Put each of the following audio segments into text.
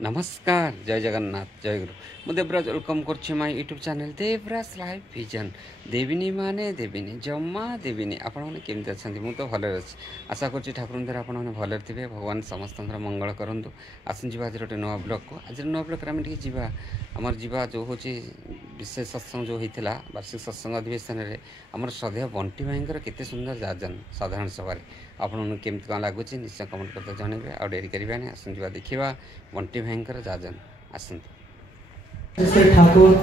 नमस्कार जय जगन्नाथ जय गुरु मु देवराज वेलकम कर my YouTube channel Devraj live vision देविनी माने देविनी जमा देविनी आपण मैंने केमती अच्छा मुझे तो भले अच्छी आशा कर ठाकुर द्वारा आप भले थे भगवान समस्त मंगल करूँ आसन जी आज गोटे नुआ ब्लग को आज नुआ ब्लग आम जा आमर जा जो हूँ विशेष सत्संग जो होता वार्षिक सत्संग अधिवेशन में आम श्रद्धेय बंटी भाई केते सुंदर जाजन साधारण सभा आपन केमती कौन लगुच निश्चय कमेंट करते जनइबे आ डेरी करें आसन जा देखा बंटी भाई जाजन आसंती श्री ठाकुर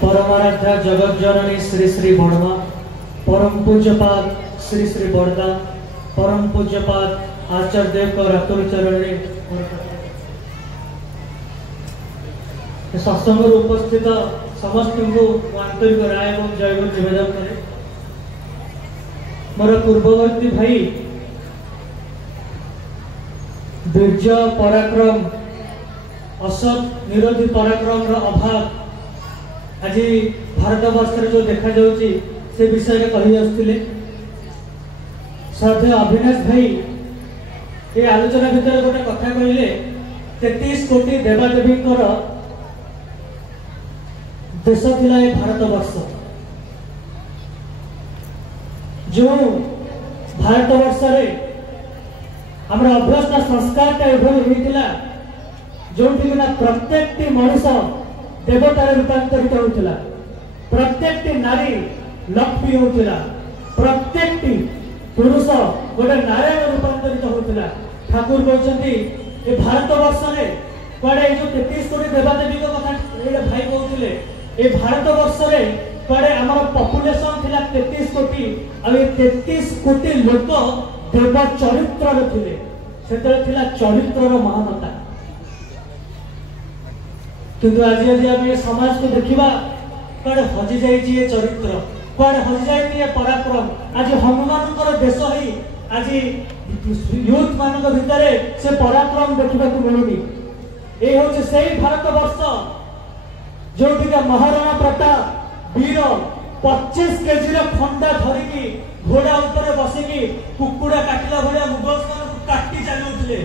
परमाराध्या जगत जननी श्री श्री बड़मा परम पूज्यपाद श्री श्री बड़दा परम पूज्यपाद आचार्य देव को रातुल चरण सत्संग उपस्थित समस्त को आंतरिक राय और जय गुरु निवेदन करे। मोर पूर्ववर्ती भाई वीर्य पराक्रम असत निरोधी पराक्रम अभाव आज भारत वर्ष जो देखा जाउची से विषय में कही आसुले श्रद्धेय अविनाश भाई ये आलोचना भितर गोटे कथा कहले 33 कोटी देवादेवी देश थिला ये भारत वर्ष जो भारत वर्ष रे हमर अभ्यस्त संस्कार ता एभली होइतिला जो प्रत्येक मनुष्य देवतार रूपांतरित होता प्रत्येक नारी लक्ष्मी होता प्रत्येक पुरुष गोटे नारायण रूपांतरित होता। ठाकुर कहते भारत वर्ष में कड़े जो 33 कोटी देवादेवी कथा भाई कहते ये भारत वर्ष में कड़े आम पपुलेसन थिला 33 कोटी आ 33 कोटी लोक देव चरित्र थे से चरित्र महानता किंतु आज आम समाज को देखा कड़े हजि जाइए चरित्र कड़े हजि जाए पराक्रम आज हनुमान देश ही आज यूथ मान भितर से पराक्रम देखा मिलूनी ये हूँ से भारत वर्ष जो महाराणा प्रताप वीर 25 केजी खंडा धरिकी घोड़ा ऊपर बसिकी कुकुड़ा काटिला भाया मुगल काटी चलुले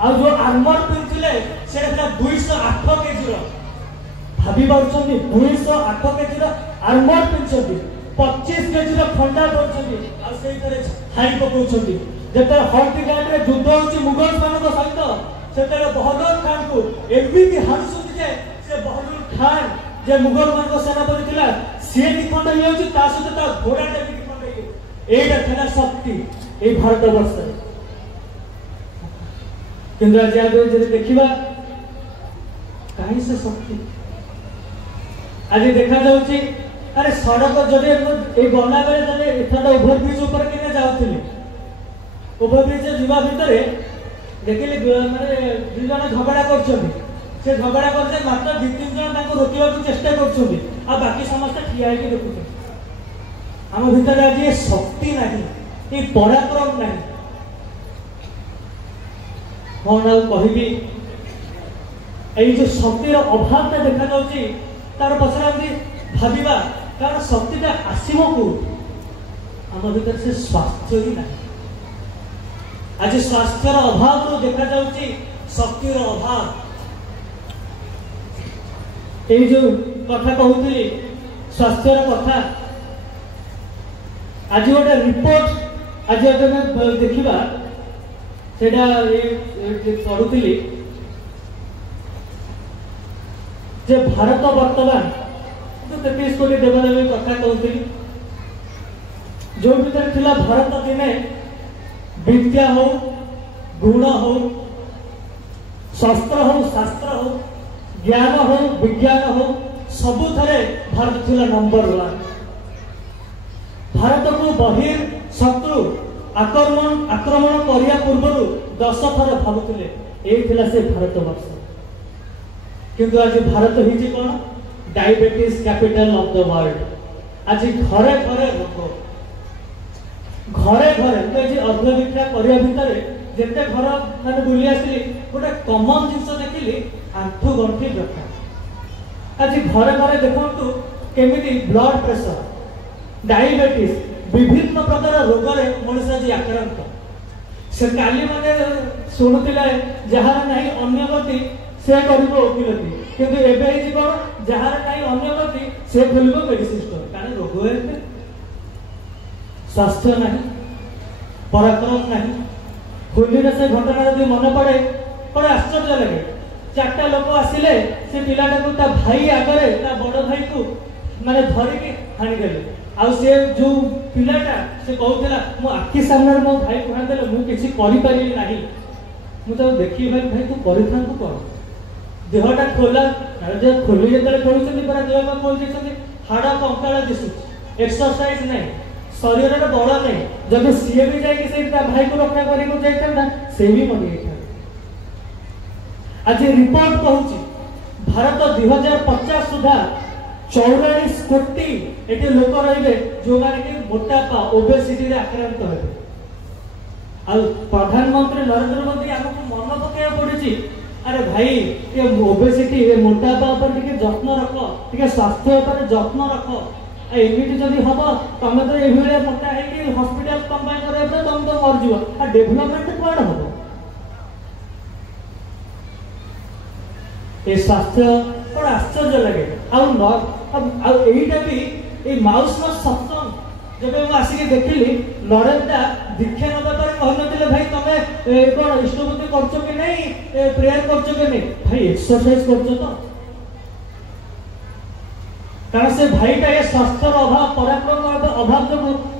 आ जो आर्मर पिंधले से 208 केजी भाभी पार्टी 208 केजी आर्मर पिंधि 25 केजी खंडा धरती हाई पकाउछंती जेते हल्दी गार्ड रे युद्ध होची मुगल मान सहित सेते बहादुर खान को एमबीटी हानुसुती जे से बहादुर खान जे मुगल मान सेनापति थिला से निखंड होची ता सहित ता घोड़ा टे निखंड होई एटा थिला शक्ति ए भारत वर्ष किंतु आज यदि देखा कहीं से शक्ति आज देखा जाउची अरे सड़क जदि ए गला बेले जदि एथाडा ओभर ब्रिज ऊपर केने जाउथिले ओभर ब्रिज जीवा भितरे देखिले माने दु जण झगड़ा करछथि से झगड़ा करछे मात्र 2-3 जण ताको रोकिबा को चेष्टा करछथि आ बाकी समस्त ठिया हेकि देखुछथि हम भितरे आज ये शक्ति नाही ये पराक्रम नाही कौन कहबी ये जो शक्तिर अभाव देखा जाउची तार पछरे भाविबा कारण शक्तिटा आसीबो को हम भीतर से स्वास्थ्य ही नहीं आज स्वास्थ्यर अभाव रो देखा जाउची शक्तिर अभाव ये जो कथा कहूली स्वास्थ्यर कथा आज गोटे रिपोर्ट आज देखा सेटा पढ़ुली जे भारत वर्तमान तो 33 कोटी देवदेवी कथा कहती जो भीतर थिला भारत दिने विद्या हो गुण हो शस्त्र हो शास्त्र हो ज्ञान हो विज्ञान हो सबु थरे भारत थिला नंबर 1 भारत को बहिर शत्रु आक्रमण करिया पूर्व 10 थर भावुले ये से भारत वर्ष किंतु आज भारत ही कौन diabetes capital of the world आज घरे घरे रोग घरे घरे तो अर्धविख्या करने भितर जिते घर मैंने बुली आसली गोटे कमन जिन देखिली आंठू गंठी व्यथा आज घरे घरे देखु केमिति ब्लड प्रेशर डायबिटीज विभिन्न प्रकार रोग मनुष्य आज आक्रांत से काली माने शुणुले जार ना अन्य गति से करिब ओकिलती किंतु एबे ही कोन जहार नाही अन्य गति से खोलिबो मेडिसिन स्टोर कारण रोग है स्वास्थ्य नहीं पराक्रम नहीं खोलिले से घटना यदि मन पड़े बड़े आश्चर्य लगे चारटा लोक आसिले से पिलाटा को ता भाई आगरे ता बड़ भाई को माने धरिके हानि देले आ से जो पिलाटा से कहउतला मो आखि सामने मो भाई को हानि देले मु किछि करि पारिली नाही मु तो देखि भाई तू परिथान को कर देहटा खोला जे खोली जेतले खोलुछन पूरा देह का खोल दिसन हाड़ा कंकाळा दिसु एक्सरसाइज नहीं शरीर रे बळ नहीं जब सीए भी जाय कि से भाई को रक्षा करी को जायता से भी मरि गया आज रिपोर्ट कहूची भारत 2050 सुधा 44 कोटी एटे लोक रहिबे जो माने कि मोटापा ओबेसिटी रे आक्रांत हेबे आ प्रधानमंत्री नरेंद्र मोदी हमको मन पकेया पड़िची अरे भाई ये ओबेसिटी ये मोटापा पर टिके जत्न रख टिके स्वास्थ्य पर जत्न रख आ एमिति जदी हबो तमे तो ए भेले मोटा है कि हॉस्पिटल कंबाइन करबे तम तो मर जिवो आ डेवलपमेंट कोड हबो ए स्वास्थ्य बड़ा आश्चर्य लगे आईटा भी ये माउस में सत्संग जब मैं आसिक देखिली नरेंद्र दीक्षा नवा पर कहनथिले भाई तमे कोन इष्टबुद्धि करछो कि नहीं प्रेयर करछो कि नहीं भाई एक्सरसाइज करछो तो कारण से भाईटा ये स्वास्थ्य अभाव पराक्रम अभाव जो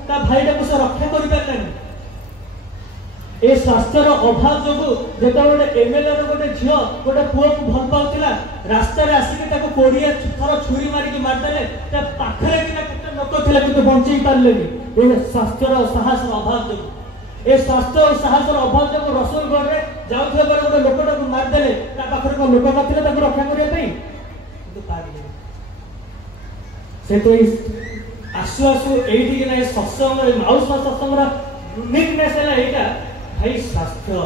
ता भाईटा को से रक्षा करि पारलानी ए स्वास्थ्य अभाव जो जेतबेले एमएलए रो गोटे झियो गोटे पुओ को भल पाउतिला रास्ता रे आसी ताको कोड़िया थर छुरी मारी के मार देले ता पाखरे किना केते लोक थिला किंतु बंचई पारलेनी ए स्वास्थ्य साहस अभाव जो ए स्वास्थ्य और साहस अभाव जो रसुलगढ़ रे जाउथले बेले गोटे लोकटा को मार देले ता पाखरे को लोक नथिले ताको रक्षा करिया पई किंतु पारले से तो आसु आसु एठी कि नै सत्संग रे माउस सत्संग रा यूनिकनेस है एटा भाई स्वास्थ्य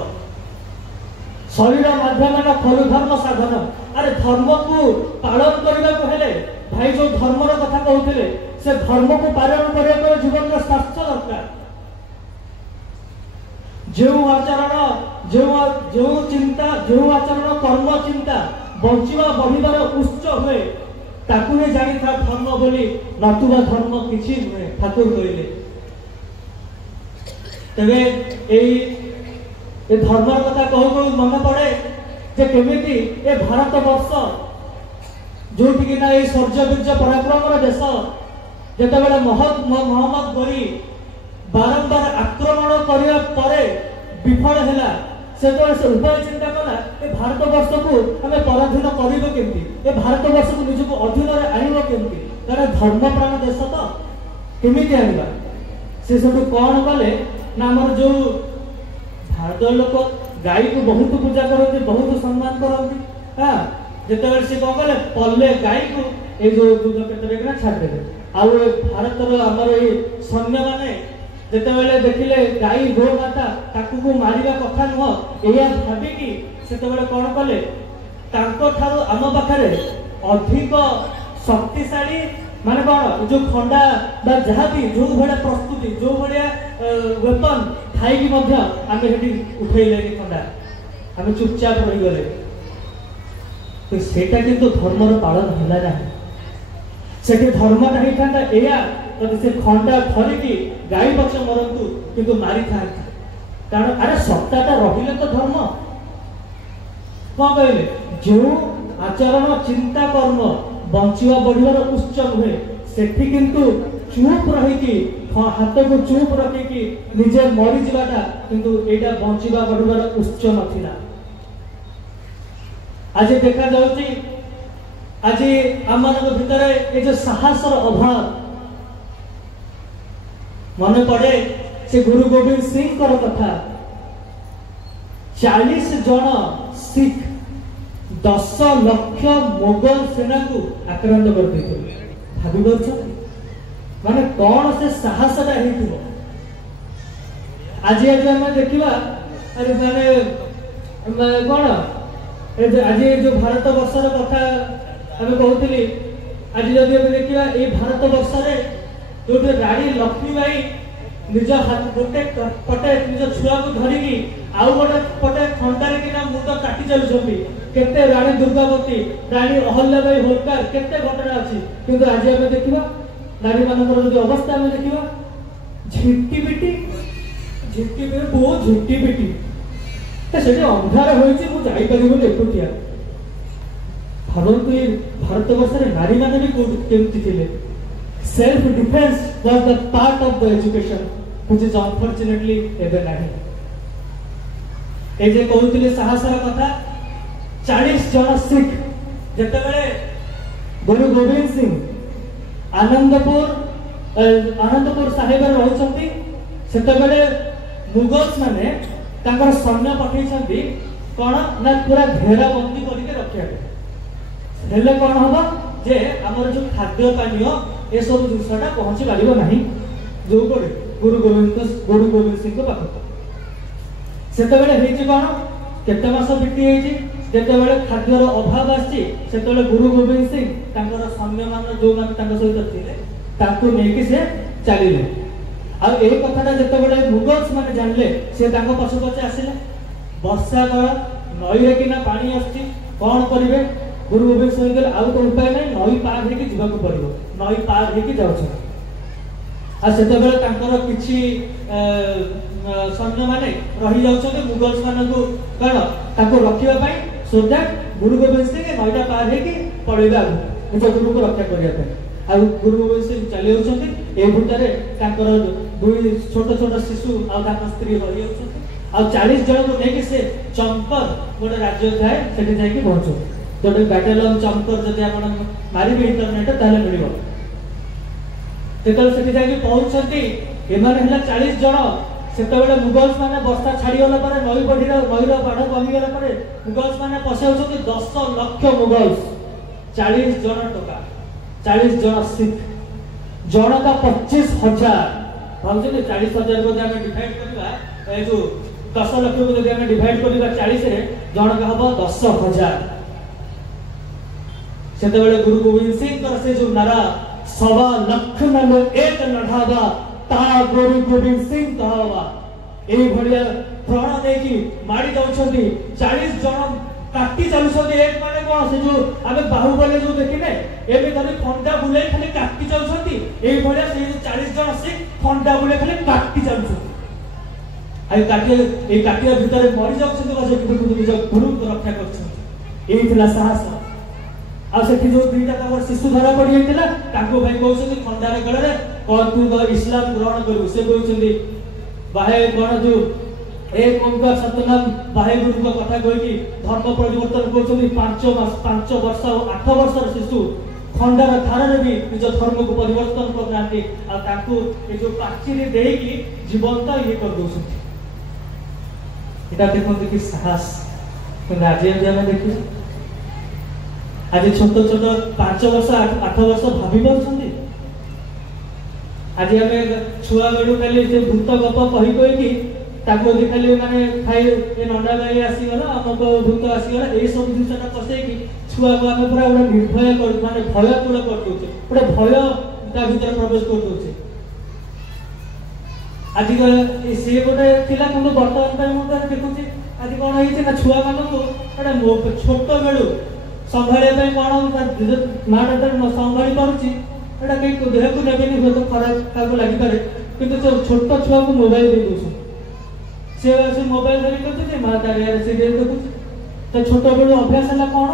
शरीर माध्यम खलु धर्म साधन अरे धर्म को पालन करने को हेले भाई जो धर्म रो कथा कहउथिले से धर्म को पालन करिया को जीवन में स्वास्थ्य दरकार जो आचरण जो चिंता जो आचरण कर्म चिंता बंचिवा बढ़िबार उच्च हुए ताकू ने जानि था धर्म बोली नतुवा धर्म किछि हुए ठाकुर कहले तबे ए धर्म कथा कहू मन पड़े जे केमिति ए भारत वर्ष जो कि ना ए शौर्य वीर्य पराक्रम देश जेतेबेले मोहम्मद गोरी बारंबार आक्रमण करिया परे विफल हैला से तो से उपाय चिंता कला ए भारत वर्ष को हमें पराधीन करिबो केमति ए भारत वर्ष को निजको अधीन रे आनिबो केमति तारा धर्म प्राण देश तो केमिति आनिबा से सब कोन कले ना हमर जो भारत लोक गाय को बहुत पूजा करते बहुत सम्मान करते हाँ जितेबाला सी कौन कले पल्ले गाय को ये जो दूध पेट छाड़ देते आउ भारत आमर ये सैन्य मैंने जितेबाला देखिले गाय गो माता ताकू मारिबा कथा नुह या भाविकी सेतेबाला कौन कले आम पाखे अधिक शक्तिशाली माने कौन जो खंडा जहाँ भी जो भाया प्रस्तुति जो भाया वेपन खाई आमे उठेले खंडा आमे चुपचाप रही गले तो सेटा किंतु धर्मर पालन होला ना सेठी धर्मटा होता एया तब से खंडा धरिकी गाई पक्ष मरतु किंतु मारी था कारण अरे सत्ताटा रहिले तो धर्म कौन कहले जो आचरण चिंता कर्म बंचिवा बढ़िबार उच्च नुहे सेठी किंतु चुप रही हाथ को चुप रखिकी निजे मरी जावाटा किंतु एटा बंचिवा बढ़िबार उच्च नथिला आज देखा जाउची आज आमनक भितरे ए जो साहसर अभाव मन पड़े से गुरु गोविंद सिंह कर कथा 40 जन सिख 10 लाख मोगल सेना को आक्रांत कर देते भाभी कर माने कौन से साहसटा हेतिबो आज हम देखिबा अरे माने कौन आज जो भारत वर्षर कथा हमें कहते आज जदि देखिए ये भारत वर्ष जो रानी लक्ष्मीबाई निज हाथ गोटे पटे निज छुआ को धरिकी आउ गोटे पटे खंडारे किना मुंड काटी चलुछंती केते रानी दुर्गावती रानी अहल्याबाई होलकर केते घटना अछि किंतु आज हम देखिबा नारी मानकर जो अवस्था हम देखिबा झिटकी पिटी बहुत झिटकी पिटी से अंधार होइछि मु जाई परिबो एकुटिया भारत वर्ष नारी माने भी केमती थिले self defence was the part of the education which is unfortunately एबे नाही ए जे कहउतिले साहसर कथा 40 जन सिख जते बेले गुरु गोविंद सिंह आनंदपुर साहेब रहउछंती सेते बेले मुगल्स माने तांकर सैन्य पठेइछंती कोन ना पूरा घेराबंदी करके रखिया हेले कोन हबो जे हमर जो खाद्य पानीय ए सब जिनसटा पहुंची पारिबो नाही जो कोडे गुरु गोविंद सिंह को पाखो सेते बेले हेछि कोन केते मास बिटी हेछि जेते बेले खाद्यर अभाव आछि सेते बेले गुरु गोविंद सिंह तांकर सैन्य मान जो मान तांकर सहित थिले तांको नेकी से चलिले आ ए कथाटा जेते बेले मुगल्स माने जानले से तांको पछ पछ आसिले वर्षा काल नई रे किना पानी आछि कोन करिवे गुरु गोविंद सिंह कहले आउ तो उपाय नहीं नई पार हेकी जीवाक पड़िबो नई पार हेकी जाउछ आ सेते बेले तांकर किछि सैन्य माने रही जाउछते मुगल्स मानकु कण ताको रखिबा पई सो दैट गुरु गोविंद सिंह नईटा पार हेकी पड़िबा निज गुरु को रक्षा करिया पे आ गुरु गोविंद सिंह चली जाउछते ए भुतारे तांकर दुई छोट छोट शिशु आ तांकर स्त्री रही जाउछते आ 40 जन को नेकी से चंपर गोटे राज्य थाए सेठी जाई की पहुंचो जोटे बैटल ऑन चंपर जदि आपण मारिबे इंटरनेट ताले मिलिबो तेतल सेठी जाई पहुंचंती एमाने हला 40 जन सेते बेले मुगल्स माने वर्षा छाड़ी गला पारे नई बढीरा नईर बाढ कमी गला पारे मुगल्स माने पसेउछंती 10 लाख मुगल्स 40 जन टका 40 जन सिख जन का 25,000 भाबुछंती 40,000 को हम डिवाइड करबा ए जो 10 लाख को जदि हम डिवाइड करबा 40 रे जन का हबो 10,000 सेते बेले गुरु गोविंद सिंह कर से जो नारा 1.25 लाख नलो एक लढावा ता गुरु गोविंद सिंह कहवा ए भलिया प्राण देकी मारी जाउछंती 40 जन काटी चलुछंती एक माने कोन से जो आबे बाहुबली जो देखिने एबे खाली फंडा बुले खाली काटी चलुछंती ए भलिया से 40 जन सिख फंडा बुले खाली काटी चलुछंती आई काटी ए काटिया भीतर मरि जाउछंती बसे निज गुरु को रक्षा करछंती एई थिला साहस आ सेठी जो दुईटा ताकर शिशु धरा पड़ी होइतिला ताको भाई कहउछंती खंडारे गळे कोन तू इस्लाम ग्रहण करू से कहउछंती बाहे कोन जो एक ओंकार सतनाम बाहे गुरु को कथा कहि कि धर्म परिवर्तन कहउछंती 5 वर्ष 8 वर्षर शिशु खंडार थारे भी निज धर्म को परिवर्तन करनांती आ ताको ए जो पाचिरी देई कि जीवंत ये कर दोछंती एटा देखंती कि साहस तो आज हम देखियो आज छोट छोट 5 वर्ष 8 वर्ष भाभी पारछंती आज हमें छुआ बेडू खाली से भूत गप कहि कहि कि ताको दे खाली माने खाई ए नंडा गाई आसी गला हमको भूत आसी गला ए सब जिनसटा पसे कि छुआ को हमें पूरा उडा निर्भय कर माने भय तुला कर दोचे उडा भय ता भीतर प्रवेश कर दोचे आज से गोटे थिला किंतु वर्तमान पे मु देखुची आज कोन होइছে ना छुआ मानको एटा छोट बेडू संभाले पे कोन माडा न संभाली पारुची एटा कई को देह को नेबेनी हो तो खराब ताको लागि पारे किंतु जो छोट छुआ को मोबाइल दे दोछ से मोबाइल धरि करते जे माता रे सीरियल देखु तो छोट बेडू अभ्यास हला कोन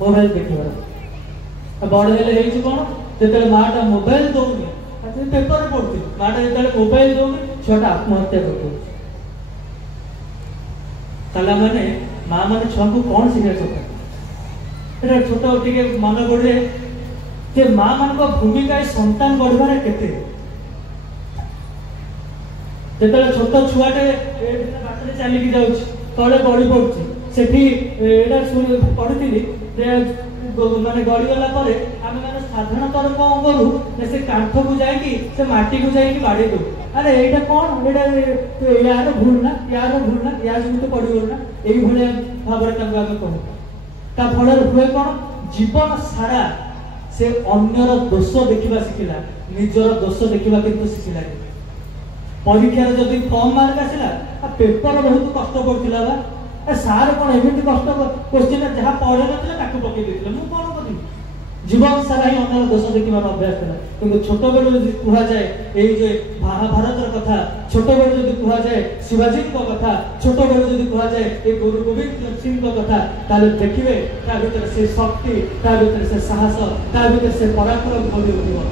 मोबाइल देखिबा बड़ हेले हेछि कोन जेते माटा मोबाइल दोनी अच्छा पेपर पढती माटा जेते मोबाइल दोनी छोटा आत्महत्या करतो ताला माने मां माने छुआ को कोन सिखा सकता एटा छोट टिके मन पड़े जे मां मान को भूमिका संतान बढ़वार केते जेते छोट छुआटे बाटरे चली की जाउछ तळे बड़ी पड़ुछ सेठी एटा पढिथिली माने गड़ी गला परे आमे माने साधारणतः कोन करू से कांठ को जाय कि से माटी को जाय कि बाड़ी दो अरे एटा कोन एटा यार भूल ना यार तो पड़ी ना एई भले भाबरे तंगा कहू ता फलर हुए कोन जीवन सारा से अन्यर दोष देखिबा सिखिला निजर दोष देखिबा किंतु सिखिला परीक्षार जदि कम मार्क आसला पेपर बहुत कष्ट पड़ता बा सार कौन एमती कष्ट क्वेश्चन जहाँ पढ़े ना पकई देते मुझे कौन करी जीवन सारा ही अन्य दोष देखा अभ्यास था कि छोट बेलू जो कह जाए ये महाभारत कथा छोट बेलू जो कह जाए शिवाजी कथा छोट बेलू जो कह जाए ये गुरु गोविंद सिंह कथा ताले देखिए ता भीतर से शक्ति ता भीतर से साहस ता भीतर से पराक्रम भरी उठिबो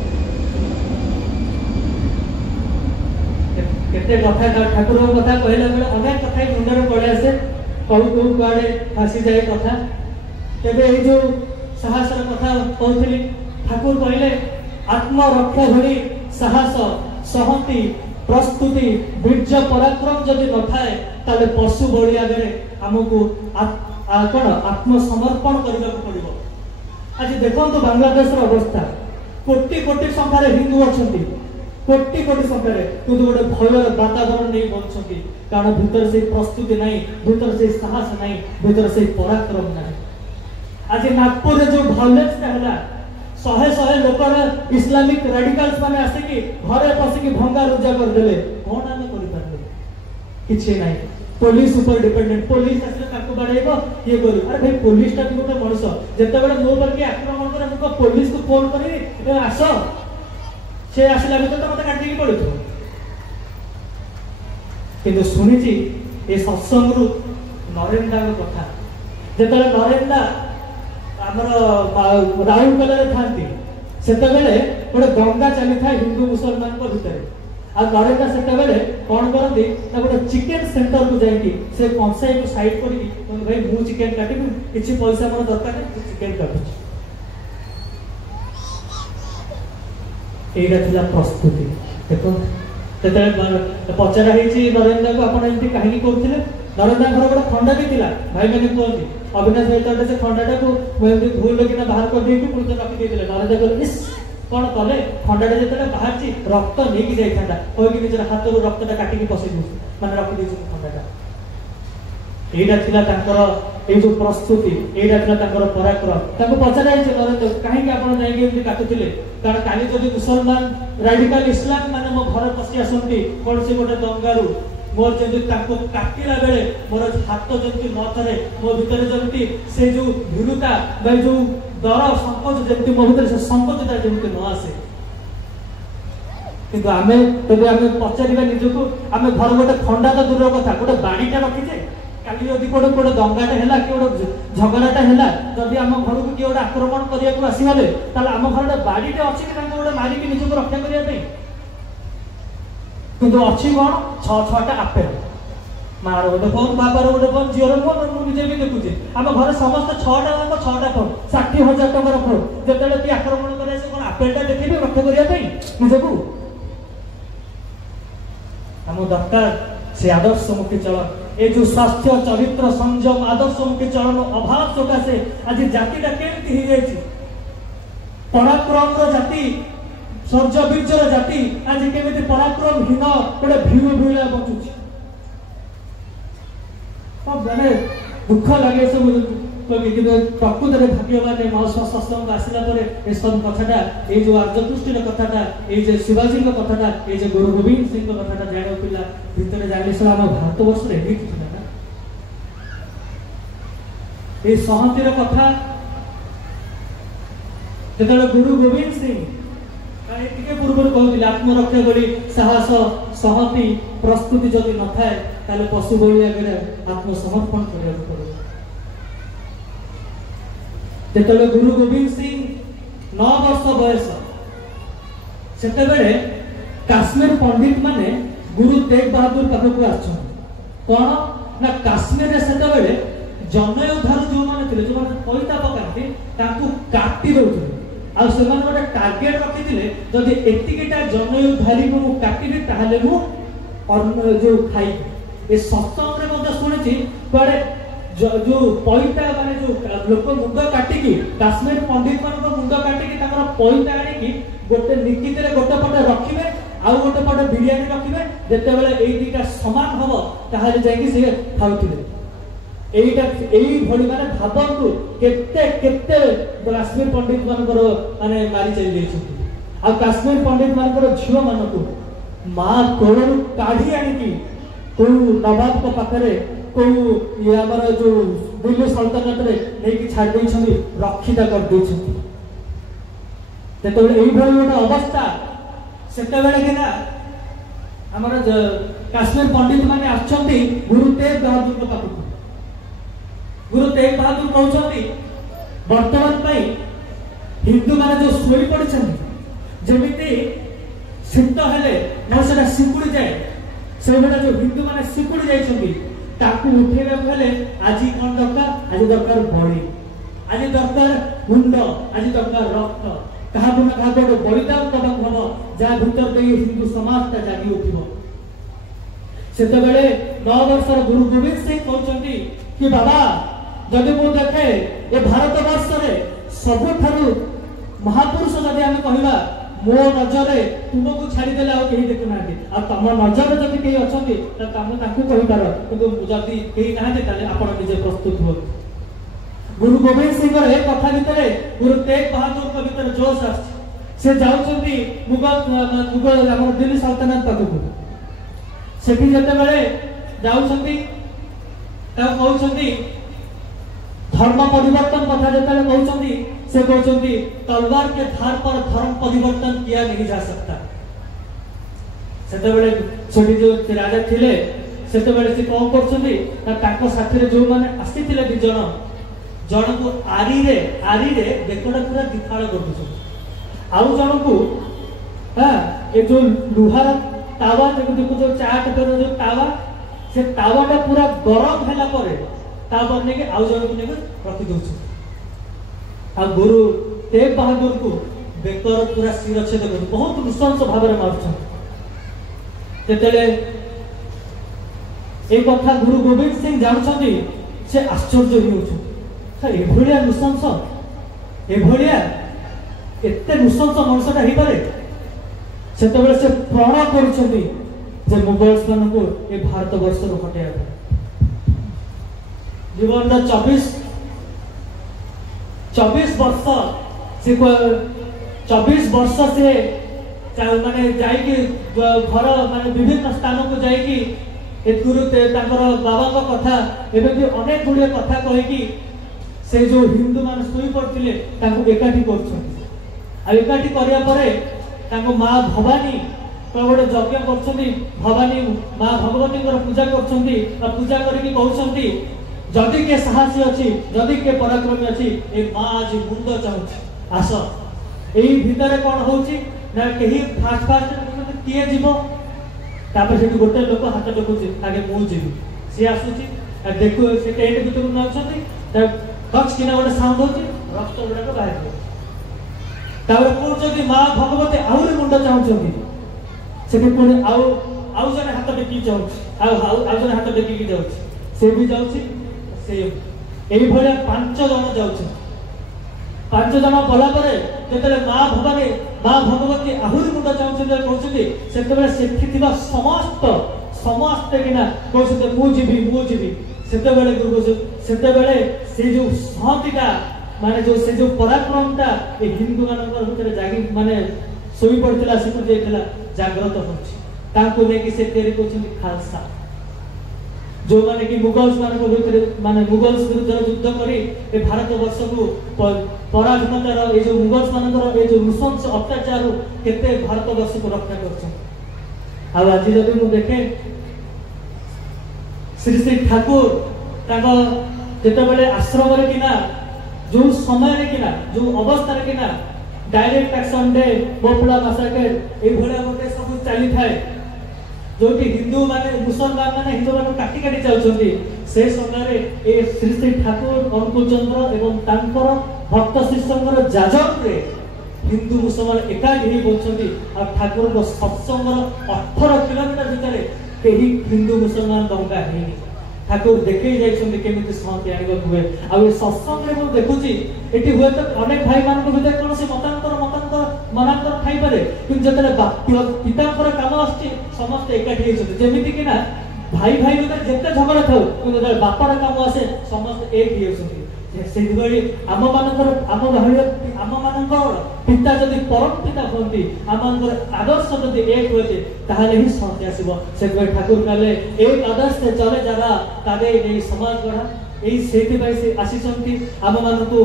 केते कथा ठाकुर कथा कहला बेले अनेक कथा मुंडर पड़े आसे कहू कहू कुआड़े फासी जाए कथा तेबे ये जो साहसर कथा कहते ठाकुर कहले आत्मरक्षा भली साहस सहती प्रस्तुति वीर्य पराक्रम जदि न थाए ताले पशु बड़ी आगे आमको कौन आत्मसमर्पण करने को पड़ो। आज देखो बांग्लादेश अवस्था कोटि कोटि संख्यार हिंदू अच्छा कोटि कोटि संख्यार कि गोटे भयर वातावरण नहीं बंचती कारण भीतर से प्रस्तुति नहीं भीतर से साहस नहीं भीतर से पराक्रम नहीं। आज नागपुर जो भायोलेंस है शहे शहे लोक इस्लामिक रेडिकल्स माने आसिकी घरे पसिकी भंगा रुजा करदेले कौन आम कर किसी ना पुलिस ऊपर डिपेंडेंट पुलिस आसले ताको बाड़ेबो ये करू अरे भाई पुलिस टा गोटे मनुष्य जेते बेले मो पर के आक्रमण करे मो पुलिस को फोन करी आस से आसला भीतर तो मते काटी की पड़ो किंतु सुनिची ए सत्संग रु नरेंद्र कथा जेते नरेंद्र आमर राउरकेला थांती सेते बेले गोटे दंगा चली था हिंदू मुसलमान को भितर आ नरेंद्र सेते बेले कौन करती गोटे चिकेन सेंटर को जाइए से कंसाई को साइड कर भाई मु चिकेन काटि किसी पैसा मोर दरकार नहीं चिकेन काटुची एटा प्रस्तुति देखो पचरा नरेंद्र को आप कहीं करते नरेंद्र घर गोटे खंडा भी थिला भाई मैंने कहती अविनाश भाई से खंडाटा को भूल कि बाहर कर दी पुणी तो रखी देते नरेंद्र इस कौन कले खंडाटा जो बाहर रक्त नहीं जाता कहीकि निजर हाथ रक्तटा काटिकी पशि मैंने रखी खंडाटा ये जो प्रस्तुति यहाँ पराक्रम पचरा नरेंद्र कहीं आप काटुले कारण काली जब मुसलमान राडिकल इस्लाम माने मो घर पशि आसती कौन से गोटे दंगारू मोर जमी काटिला बेले मोर हाथ जमी न थरे मो भीतर जमी से जो भीरुता जो डर संकोच जमी मो भीतर से संकोचता जमी न आसे किंतु आमे तबे आमे पचारिबा निजको आमे घर गोटे खंडा तो दूर कथा गोटे बाड़ीटा रखीजे काली यदि कोटे कोटे दंगाटा हैला कि गोटे झगड़ाटा हैला जदि आम घर को किए गोटे आक्रमण करिया को आसीगले ताले आम घर गोटे बाड़ीटे अछि कि तांको गोटे मारिकी निजको रक्षा करिया पे किंतु अच्छी कौन छटा आपेल मार गोटे फोन बाबार गोटे फोन झीवर फोन मुझे भी देखुचे आम घर समस्त छटा फोन 60,000 टकर फोन जिते कि आक्रमण करे से कौन आपेलटा देखिए रक्षा करने निजक आम दरकार से आदर्श मुखी चलन ये जो स्वास्थ्य चरित्र संयम आदर्श मुखी चलन अभाव सकाशे आज जातिटा केमती हो जाए पराक्रम जाति शौर्य वीर्यर जाति आज केमी पराक्रमहीन गोटे भीड़ा बचुची मैंने दुख लगे सब प्रकृत भाग्यवान महोत्सव सत्संग आसला सब कथाटा ये जो आर्यपृष्ठर कथाटा ये शिवाजी कथाटा ये गुरु गोविंद सिंह कथाटा जान पिला भितर जाने सब आम भारत वर्ष ये सहतिर कथा जो गुरु गोविंद सिंह पूर्व कहते आत्मरक्षा बड़ी साहस सहती प्रस्तुति जदि न थाए पशु बड़ी आगे आत्मसमर्पण करने पड़े जो गुरु गोविंद सिंह 9 वर्ष बयस से काश्मीर पंडित माने गुरु तेग बहादुर पाखक आसछन कौन ना काश्मीर से जनयोद्धार जो मैंने जो पैता पकाती काटी दौले आ से गोटे टार्गेट रखी जदि एतिकीटा जनयोद्धारी को काटिबी ताहले मु जो खाई ए सत्संग में शुणी कड़े जो पैता माने जो लोक मुंड काटिकी काश्मीर पंडित मान मुंड काटिकी पैता आनिकी गोटे निकित गोटे पटे रखिए आउ गोटे पटे बिरियानी रखिए जिते बेले ए दुईटा समान हम ताहले जाइए से खाऊथिले माने भावतु केते काश्मीर पंडित मानकर माने मारी चली आ काश्मीर पंडित मानकर झियो मानकु माँ कोलू काढ़ी आनिकी को नवाब को पाखरे को ये आमर जो दिल्ली सल्तनत रे लेकी छाड़ देइछन्ती रक्षिता कर देइछन्ती तेतबेले एई भली गोटे अवस्था सेतेबेले केना आमर काश्मीर पंडित माने आछन्ती गुरु तेग बहादुर को पाखु गुरु तेग बहादुर कहउछन्ती वर्तमान पई हिंदू माने जो सोई पड़छन्ती जेमिति शीत हेले नसेटा सिकुड़ी जाए से बेटा जो हिंदू माने सिकुड़ी जाइछन्ती ताकू उठेबा हेले आजी कोन दरकार आजी दरकार बळी आजी दरकार मुंड आजी दरकार रक्त कहा न कहा गोटे बलिदान दबाक हम जहाँ भीतर दे हिंदू समाजटा जागी उठिब सेते बेले 9 वर्षर गुरु गोविंद सिंह कहउछन्ती कि बाबा जदि मु देखे ए भारत वर्ष रे सबठारु महापुरुष जदि आमे कहिबा मो नजरे तुमको छाड़ी देले आ केही देखु नांती आ तम नजरे जदि केही अछन्ती त तमे ताकू कहि पारो किंतु जदि केही नांती ताले आपण निजे प्रस्तुत हो गुरु गोविंद सिंह रे कथा भितरे गुरु तेग बहादुर के भितर जोश आछि से जाउछन्ती मुगल हमर दिल्ली सल्तनत पाखु सेठी जते बेले जाउछन्ती ता कहउछन्ती धर्म परिवर्तन कथा जते कहउछन्ती से कहउछन्ती तलवार के धार पर धर्म परिवर्तन किया नहीं जा सकता सेते बेले सेठी जो राजा थिले सेते बेले से कोन करछन्ती ताको साथी रे जो माने आसीथिले दि जन को आरी रे देखोटा पूरा दिखाड़ कर दउछ आउ जन को हां ए जो लुहार तावा देखो जो चाट कर जो तावा से तावाटा पूरा गरम हैला परे तावा ने के आउ जन को ने रखि दउछ आ गुरु तेग बहादुर को बेकर पूरा शिरच्छेद कर बहुत नृशंस भाव में मारछ तेतले ए कथा गुरु गोविंद सिंह जाउछन्ती से आश्चर्य होउछ ए भलिया नृशंस ए भलिया एते नृशंस मनुष्यटा ही पारे सेते बेले से प्रण करूछन्ती जे मुगल्स मान को ए भारत वर्ष रो हटेया जीवन रा 24 वर्ष से 24 वर्ष से माने जाई कि घर माने विभिन्न स्थान को जाई कि ए गुरु तांकर बाबा को कथा एबे भी अनेक गुड़िया कथा कहि कि से जो हिंदू मान सोई पड़थिले तांको एकाठी करछन्ती आ एकाठी करिया परे तांको मां भवानी गोटे यज्ञ करछन्ती भवानी मां भगवती पूजा करछन्ती आ पूजा करिकि कहउछन्ती जदि के साहसी अछि जदि के पराक्रमी अछि ए मां आज मुंड चाहूछि आस एही भितरे कोन होउछि ना केही फास्ट किए जीवो तापर से गोटे लोक हाथ टकुछि आगे मु जीवि से आसुछि आ देखो से टेंट भितर नउछन्ती त कच किना गोटे साउंड होछि रक्त गुडा बाहर हो तापर कोन जदि मां भगवती आउरी मुंड चाहूछन्ती सेठी कोन आउ जने हाथ टेकी जाउछि आउ जने हाथ टेकी जाउछि से भी जाउछि से एही भलिया 5 जन जाउछि 5 जन गला परे जेतले मां भगवती आहुरी मुंड चाहूछन्ती कहउछन्ती सेतबेले सेठी थिबा समस्त किना कहउछन्ती मु जीवी सेतबेले गुरु सेतबेले से जो सहतिका माने जो से जो पराक्रमता ए हिंदू मानकर भितर जागी माने सोई पड़थिला सिकुड़ जायथिला जागृत होछि तांको ने कि से तेरे कहउछन्ती खालसा जो माने कि मुगल्स मानक भितर माने मुगल्स विरुद्ध युद्ध करी ए भारत वर्ष को पराधीनतार ए जो मुगल्स मानकर ए जो नृशंस अत्याचार केते भारत वर्ष को रक्षा करछ आ आज जदि मु देखे श्री श्री ठाकुर ताको जेतेबेले आश्रम रे किना जो समय रे किना जो अवस्था रे किना डायरेक्ट एक्शन डे बोपड़ा मासाकर ए भलिया गोटे सब चली थाए जो कि हिंदू माने मुसलमान माने हिंदू माने काटी काटी चलछन्ती से समय रे ए श्री श्री ठाकुर अनुकूल चंद्र एवं तांकर भक्त शिष्यंकर जाजक रे हिंदू मुसलमान एकाठी ही बोलछन्ती आ ठाकुर को सत्संग 18 किलोमीटर भितरे केही हिंदू मुसलमान दंगा हेनी ठाकुर देखै जाइछन्ती केमिति शांति आनिबा हुए आ ए सत्संग रे मु देखुची एटी हुए तो अनेक भाई मान को भितर कोन से मतांतर थाई पारे किंतु जतले पितांकर काम आछि समस्त एकाठी हेछन्ती जेमिति कि ना भाई भितर जेते झगड़ा थाउ किंतु जतले बापार काम आसे समस्त एक हेछन्ती ସେଇଭଳି ଆମମାନଙ୍କର ପିତା ଯଦି ପରମ ପିତା ହୁଅନ୍ତି, ଆମମାନଙ୍କର ଆଦର୍ଶ ଯଦି ଏକ ହୁଏ ତାହେଲେ ହିଁ ଶାନ୍ତି ଆସିବ। ସେଥିପାଇଁ ଠାକୁର କହିଲେ ଏକ ଆଦର୍ଶ ଚଲେ ଯାରା ତାদের এই ସମାଜ ଗଢ଼ା। এই ସେଇଥିପାଇଁ ସେ ଆସିଛନ୍ତି ଆମମାନଙ୍କୁ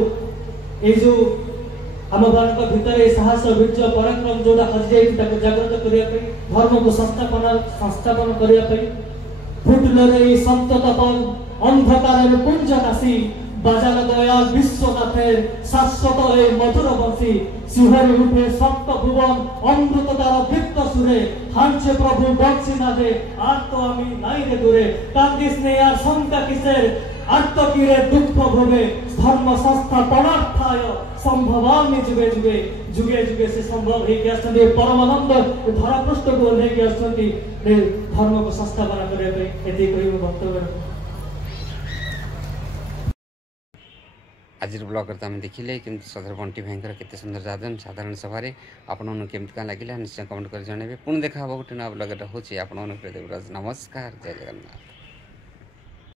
এই ଯୋଉ ଆମମାନଙ୍କ ଭିତରେ ସାହସ ବୀର୍ଯ୍ୟ ପରାକ୍ରମ ଯୋଉଟା ହଜିଯାଇଛି ତାକୁ ଜାଗ୍ରତ କରିବା ପାଇଁ, ଧର୍ମକୁ ସଂସ୍ଥାପନ କରିବା ପାଇଁ। ফুটলরে এই সত্যতপ অন্ধকারের পুঞ্জ নাসি, বাজার দয়াল বিশ্বনাথের শাশ্বত এই মধুর বংশী। শিহরে উঠে সপ্ত ভুবন অমৃত দ্বারা দীপ্ত সুরে, হানছে প্রভু বংশী নাদে আর তো আমি নাই রে দূরে। কান্দিস নেই আর শঙ্কা কিসের, আত্মকীরে দুঃখ ভোগে, ধর্ম সংস্থা পরার্থায় সম্ভবামি যুগে যুগে। যুগে যুগে সে সম্ভব হয়ে আসছেন পরমানন্দ ধরাপৃষ্ঠକୁ ଓହ୍ଲେଇକି ଆସୁଛନ୍ତି ଧର୍ମକୁ ସଂସ୍ଥାପନ କରିବା ପାଇଁ। ଏତିକି କହିବ ବକ୍ତବ୍ୟ। आज ब्लगर तो आम देखिले केमती सदर बंटी भाई केते सुंदर साधारण सभा आपन केमती क्या लगे निश्चय कमेंट कर जनइबे। पुणी देखा गोटे नया ब्लगर हूँ आपन देवराज। नमस्कार, जय जगन्नाथ।